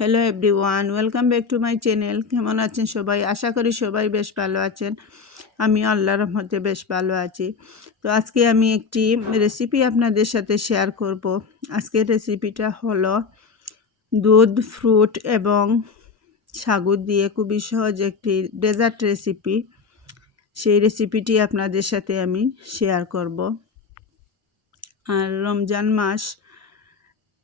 Hello everyone welcome back to my channel কেমন আছেন সবাই? আশা করি সবাই বেশ ভালো আছেন। আমি আল্লাহর রহমতে বেশ ভালো আছি। তো আজকে আমি একটি রেসিপি আপনাদের সাথে শেয়ার করব। আজকের রেসিপিটা হলো দুধ ফ্রুট এবং সাগু দিয়ে খুবই সহজ একটি ডেজার্ট রেসিপি সেই রেসিপিটি আপনাদের সাথে আমি শেয়ার করব। আর রমজান মাস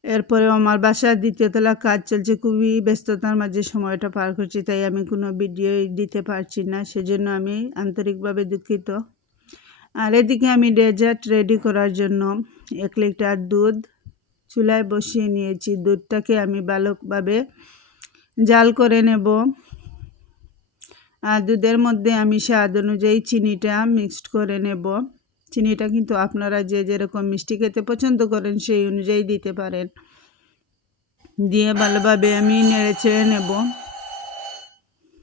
এরপরে আমার বাসার দ্বিতীয়তলা কাজ চলছে, খুবই ব্যস্ততার মাঝে সময়টা পার করছি, তাই আমি কোনো ভিডিও দিতে পারছি না, সেজন্য আমি আন্তরিকভাবে দুঃখিত। আর এদিকে আমি ডেজার্ট রেডি করার জন্য এক লিটার দুধ চুলায় বসিয়ে নিয়েছি, দুধটাকে আমি ভালোভাবে জাল করে নেব। আর দুধের মধ্যে আমি স্বাদ অনুযায়ী চিনিটা মিক্সড করে নেব। চিনিটা কিন্তু আপনারা যে যেরকম মিষ্টি খেতে পছন্দ করেন সেই অনুযায়ী দিতে পারেন। দিয়ে ভালোভাবে আমি নেড়েচেড়ে নেব।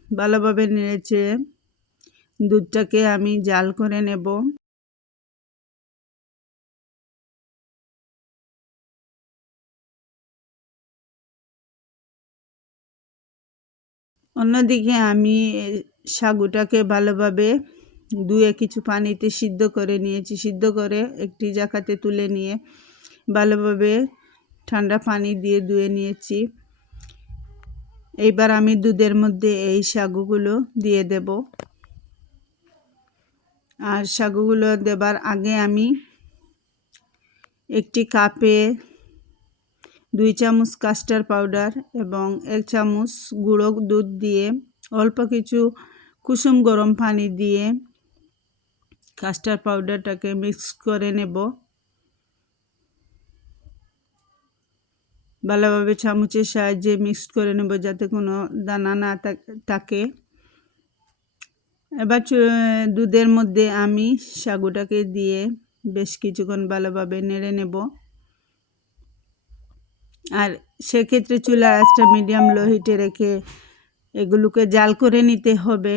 ভালোভাবে নেড়েচেড়ে দুধটাকে আমি জাল করে নেব। অন্যদিকে আমি সাগুটাকে ভালোভাবে ধুয়ে কিছু পানিতে সিদ্ধ করে নিয়েছি। সিদ্ধ করে একটি জাকাতে তুলে নিয়ে ভালোভাবে ঠান্ডা পানি দিয়ে ধুয়ে নিয়েছি। এইবার আমি দুধের মধ্যে এই সাগুগুলো দিয়ে দেব। আর সাগুগুলো দেবার আগে আমি একটি কাপে দুই চামচ কাস্টার পাউডার এবং এক চামচ গুঁড়ো দুধ দিয়ে অল্প কিছু কুসুম গরম পানি দিয়ে কাস্টার্ড পাউডারটাকে মিক্স করে নেব। ভালোভাবে চামচের সাহায্যে মিক্স করে নেব যাতে কোনো দানা না থাকে এবার দুধের মধ্যে আমি সাগুটাকে দিয়ে বেশ কিছুক্ষণ ভালোভাবে নেড়ে নেব। আর সেক্ষেত্রে চুলা আঁচটা মিডিয়াম লো হিটে রেখে এগুলোকে জাল করে নিতে হবে।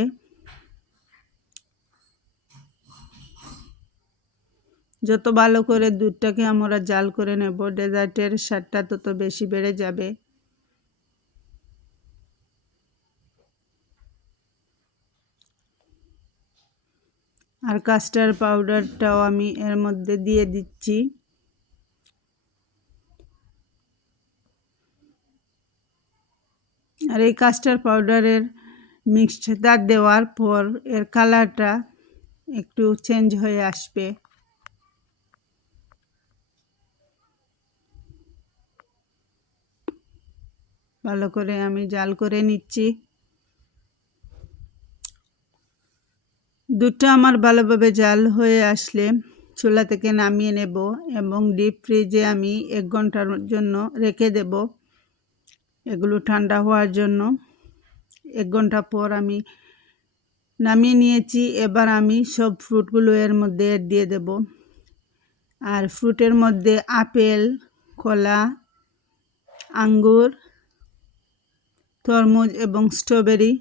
যত ভালো করে দুধটাকে আমরা জাল করে নেব, ডেজার্টের স্বাদটা তত বেশি বেড়ে যাবে। আর কাস্টার্ড পাউডারটাও আমি এর মধ্যে দিয়ে দিচ্ছি। আর এই কাস্টার্ড পাউডারের মিক্সচার দেওয়ার পর এর কালারটা একটু চেঞ্জ হয়ে আসবে। ভালো করে আমি জাল করে নিচ্ছি। দুধটা আমার ভালোভাবে জাল হয়ে আসলে চুলা থেকে নামিয়ে নেব এবং ডিপ ফ্রিজে আমি এক ঘণ্টার জন্য রেখে দেব। এগুলো ঠান্ডা হওয়ার জন্য। এক ঘণ্টা পর আমি নামিয়ে নিয়েছি। এবার আমি সব ফ্রুটগুলো এর মধ্যে দিয়ে দেব। আর ফ্রুটের মধ্যে আপেল, কলা, আঙ্গুর তরমুজ এবং স্ট্রবেরি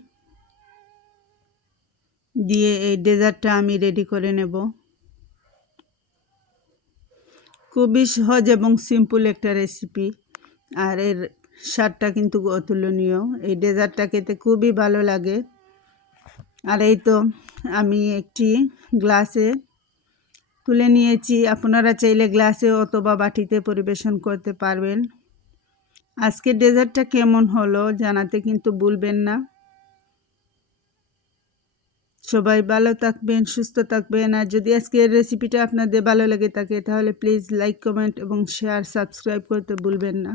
দিয়ে এই ডেজার্টটা আমি রেডি করে নেব। খুবই সহজ এবং সিম্পল একটা রেসিপি। আর এর স্বাদটা কিন্তু অতুলনীয়। এই ডেজার্টটা খেতে খুবই ভালো লাগে। আর এই তো আমি একটি গ্লাসে তুলে নিয়েছি। আপনারা চাইলে গ্লাসে অথবা বাটিতে পরিবেশন করতে পারবেন। আজকের ডেজার্টটা কেমন হলো জানাতে কিন্তু ভুলবেন না। সবাই ভালো থাকবেন, সুস্থ থাকবেন। আর যদি আজকের রেসিপিটা আপনাদের ভালো লাগে থাকে, তাহলে প্লিজ লাইক কমেন্ট এবং শেয়ার সাবস্ক্রাইব করতে ভুলবেন না।